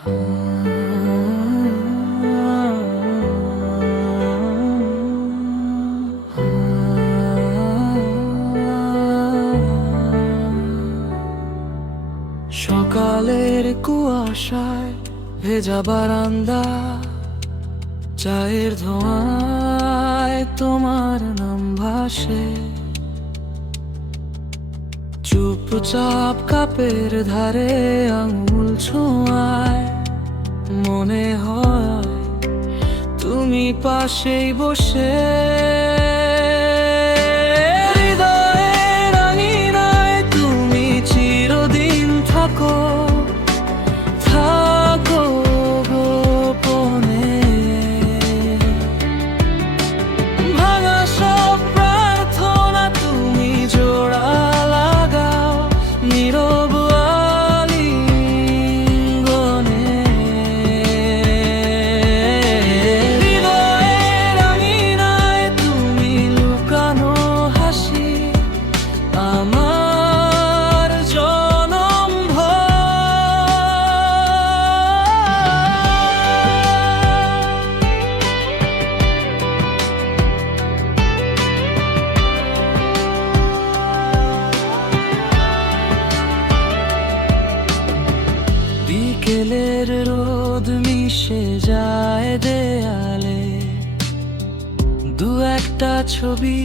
সকালের কুয়াশায় ভেজা বারান্দা চায়ের ধোঁয়ায় তোমার নাম ভাসে। চুপচাপ কাপের ধারে আঙুল ছোঁয়ায় মনে হয় তুমি পাশেই বসে। হৃদয়ের আঙিনায় তুমি চিরদিন থাকো। ছেলের রোদ মিশে যায় দেয়ালে। দু একটা ছবি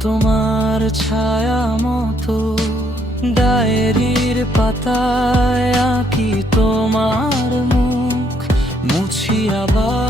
তোমার ছায়া মতো। ডায়েরির পাতায় আঁকি তোমার মুখ, মুছি আবার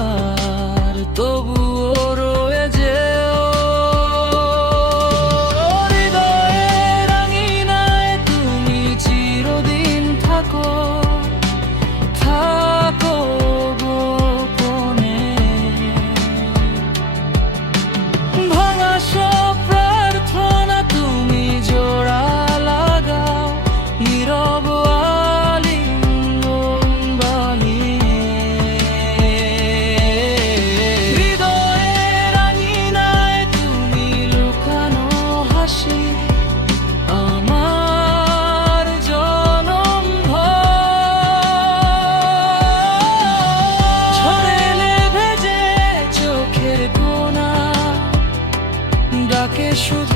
хочу